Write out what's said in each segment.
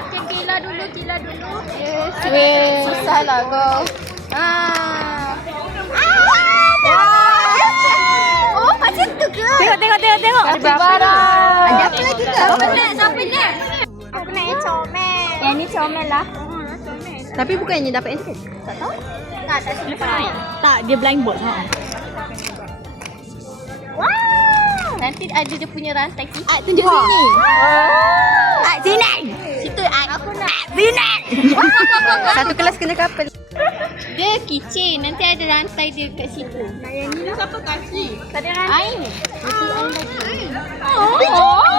Okay, kila dulu. Yes. Weh, susah lah kau. Oh, macam tu ke? Tengok. Ada barang. Ada apa lagi ke? Siapa nak? Aku nak yang comel. Yang ni comel lah. Tapi bukannya dapat yang tu. Tak tahu. Tak simpan. Tak, dia blind board. Nanti ada dia punya rantai kita. Tunjuk sini. Sini. Situ aku nak. Sini. Satu kelas kena couple. Dia keychain. Nanti ada rantai dia kat situ. Yang ni siapa kasih? Tak ada rantai. Ain.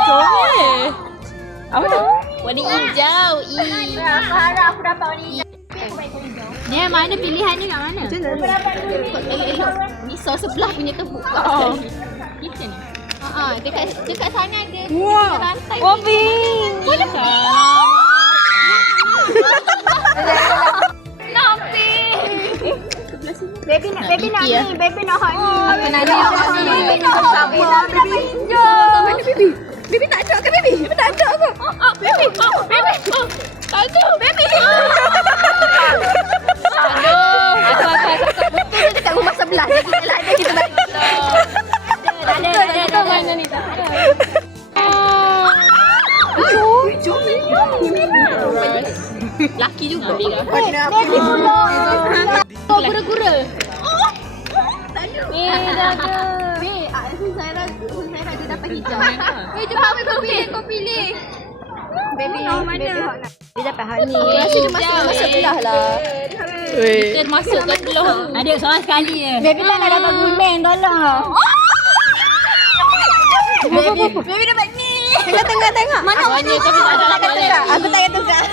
Comel. Apa tu? Warna hijau. Aku harap aku dapat warna hijau. Ni mana pilihan ni kat mana? Elok. Ni saw sebelah punya tu buka. Kita ni. Dekat sana ada rantai. Oh, pink. Baby nak ni. Baby nak hot ni. Apa nak dia? Baby nak hot. Baby hijau. Baby tak ada ke baby? Baby tak ada ke? Baby. Tak ada baby. Aduh. Betul dekat rumah sebelah. Kita lah ada kita balik. Ada. Mana ni tak ada. Laki juga. Baby pulang. Kura-kura. Dah ada. Huzairah dia dapat hijau. Cepat kau pilih. Baby mana? Dia dapat hot ni. Rasa dia masuk rumah sebelah lah. Kita masuk ke belum? Adik seorang sekali je. Baby nak dapat kuning, tolong. Baby dapat ni. Tengok. Mana warna? Aku tak akan tukar.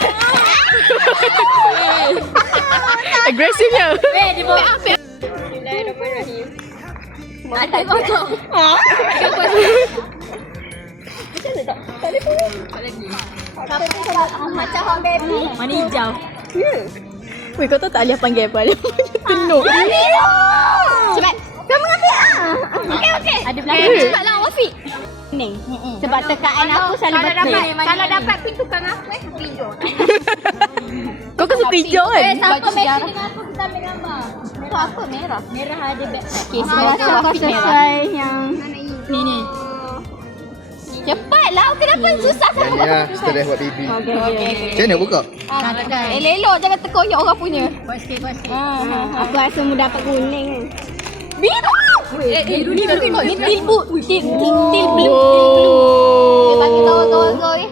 Agresifnya. Dia bawa. Bismillahirrahmanirrahim. Ada kocok. Macam hot baby. Mana hijau? Weh, kau tahu tak Alia panggil apa? Alia panggil tenuk. Cepat. Kau mengambil Okey. Ada belakang. Cepatlah Wafiq. Kuning. Sebab tekaan aku selalu betul. Kalau dapat pink tukang aku hijau. Kau kan suka hijau kan? Siapa Dengan aku kita ambil gambar. Tu apa merah? Merah ada backpack. Okey, Rasa kau Wafiq merah. sesuai yang ni. Cepatlah, kenapa susah Yang ni lah, setelah buat baby. Macam mana buka? Elok jangan terkoyak orang punya. Buat sikit. Aku rasa mu dapat kuning. Biru. Ni til blue. Bagi kawan-kawan kau ni.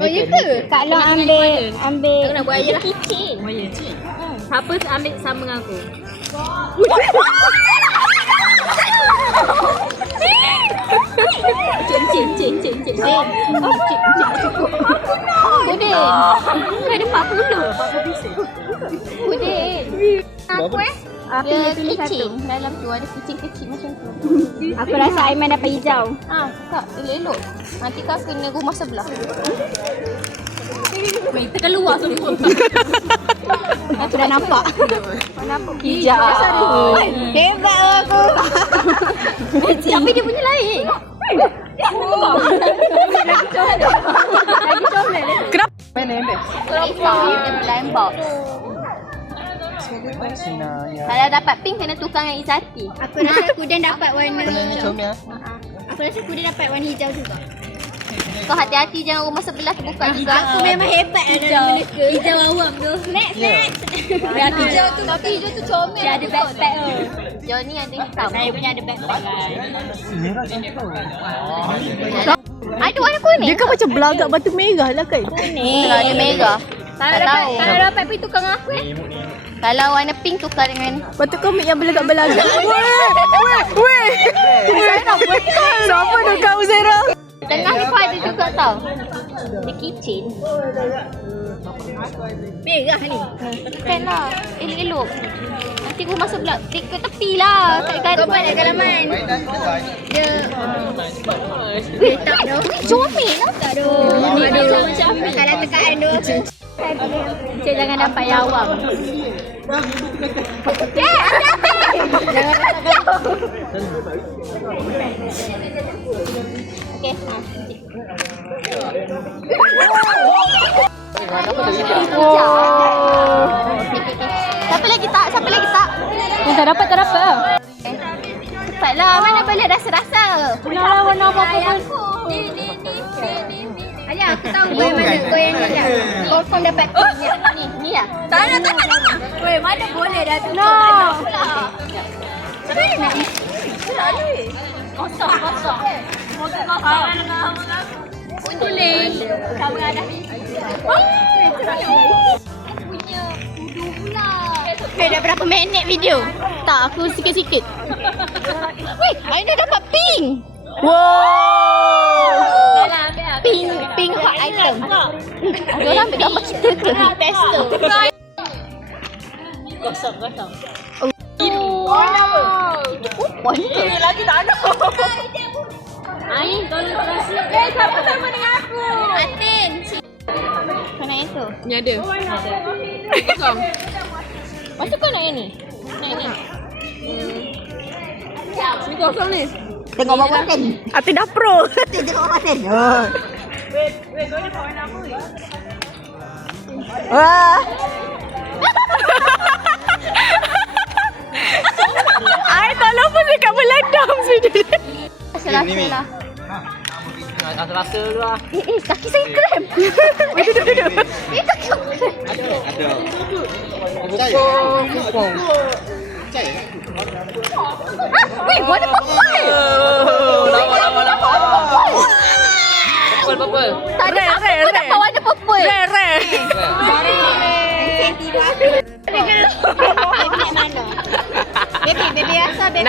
Oh ya ke? Kak Long ambil. Aku nak buat air lah. Kicin. Oh ya, cik. Siapa ambil sama dengan aku? Cik. Pudin. Kau ada 40. Pudin. Aku Dia kicin. Dalam tu ada kucing kecil macam tu. Aku rasa Aiman dapat hijau. Tak. Elok. Nanti kau kena rumah sebelah. Weh, kita keluar semua. Aku dah nampak. Hijau. Hebat aku. Tapi dia punya lain. Lagi comel. Kenapa? Mana yang best? Dia blind box. Kalau dapat pink kena tukar dengan Izati. Aku rasa Kudan dapat warna. Comel. Aku rasa Kudan dapat warna hijau juga. Kau hati-hati jangan rumah sebelah terbuka juga. Aku memang hebat dalam mereka. Hijau awam tu. Next. Hijau tu tapi hijau tu comel. Dia ada backpack tu. Hijau ni ada hitam. Saya punya ada backpack lah. Ada warna kuning. Dia kan macam belagak batu merah lah kan? Kalau dia merah. Tak tahu. Kalau dapat pink tukang aku Kalau warna pink tukar dengan Patut kau ambil yang belagak-belagak. Weh. Siapa nak kau Zaira? tengah ni pun ada juga tau. Dia kicin. merah ni. Kan lah. Elok-elok. Nanti rumah sebelah. Ke tepi lah. Tak ada. Kau buat nak kalaman. Dia tak ada. Comel lah. Tak ada. Kalau tekaan tu. Cik jangan dapat yang awam. Okay. Siapa lagi tak? Siapa lagi tak? Yang tak dapat, tak dapat. Cepatlah, mana boleh rasa-rasa. Warna apa-apa pun. Ayah, aku tahu kau yang mana. Kau yang ni lah. Kau dapat ni lah. Tak nak. Weh, mana boleh dah tu. No. Kosong. Kuning. Kamu ada. Dah berapa minit video? Tak, aku sikit-sikit. Weh, Aina dapat pink. Wow. Pink hot item. Diorang ambil gambar kita ke? Tester. Kosong. Kupon ke? Lagi tak ada. Ain, tolong kasih. Siapa sama dengan aku? Atin. Kena yang tu. Ni ada. Kosong. Masa kau nak yang ni? Nak yang ni? Ni kosong ni. Tengok Mak Martin. Atin dah pro. Tengok Mak Martin. Weh, kau nak kawan apa? Wah. Ai tolong pun dekat meledam sini. Ni. Rasa tu lah. Kaki saya krem. Duduk. Kaki aku krem. Ada. Percaya? Percaya? Weh, gua ada purple. Purple. Tak ada apa pun dapat warna purple. Rare. Baby rasa baby.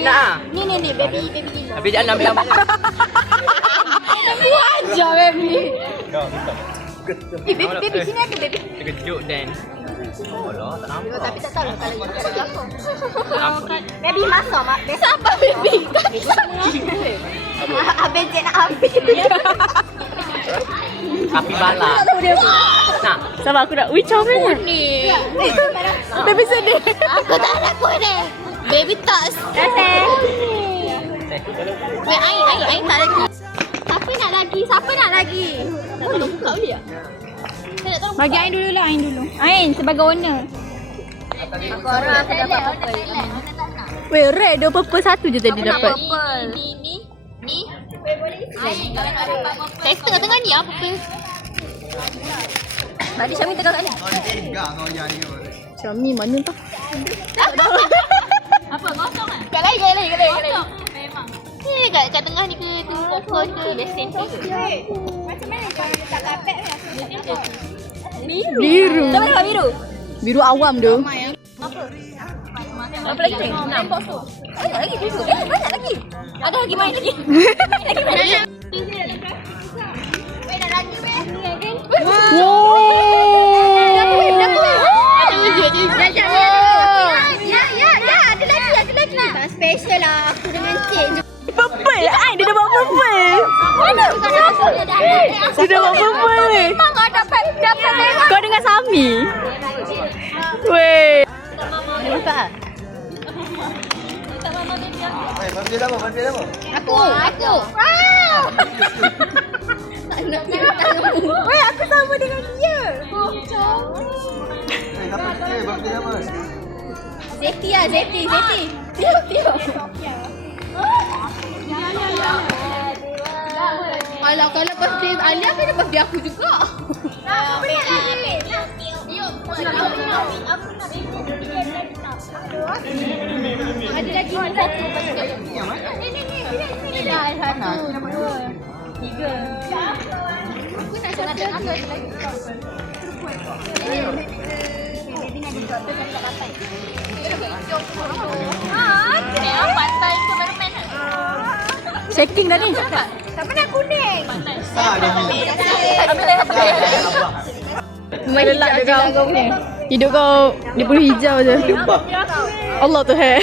Nak Ni baby dulu. Habis jangan ambil yang mana. Wajar baby. Baby sini ada baby. Terkejut Dan. Alah, tak nampak. Tapi tak tahu kalau you cakap apa. Nampak. Baby masuk mak. Siapa baby? Habis je nak habis. Api bala. Nak. Sabar aku nak. Wih, comel ni. Baby sedih. Aku tak nak kuning. Baby toast. Rasa. Weh, Ain tak lagi. Siapa nak lagi? Tolong buka boleh tak? Saya nak tolong Bagi Ain dulu lah, Ain dulu. Ain sebagai owner. Aku orang aku dapat apa? Weh, rare dia purple satu je tadi dapat. Ni. Ain, kalau nak dapat apa? Saya tengah-tengah ni apa ke? Tadi Syami tengah kat ni. Enggak kau yang ni. Syami mana tu? Apa? Kosong kan? Kat lain. Kosong. Memang. Ni kat tengah ni ke tu popcorn ke lesen ke? Macam mana kau letak kapet ni? Biru. Siapa nak biru? Biru awam tu. Apa lagi ni? 6 box tu. Banyak lagi biru. Banyak lagi. Ada lagi main lagi. Weh dah lagi weh. Wow. Ya, ada lagi. Tak special lah. Aku dengan cik je. Purple. Ain dia dah bawa purple. Mana? Dia dah bawa purple weh. Memang kau dapat memang. Kau dengan Sami. Weh. Nampak? Bantu apa? Aku. Tak nak dia tahu. Weh, aku sama dengan dia. Bantu apa? Zeti. Tiup. Alah, kalau birthday Alia kan birthday aku juga. Ada lagi satu. Ni dah satu, dua, tiga. Aku nak satu lagi. Pantai ke Berman? Checking dah ni. Siapa nak kuning? Melelak dia kau. Hidup kau dia perlu hijau je. Allah tu hai.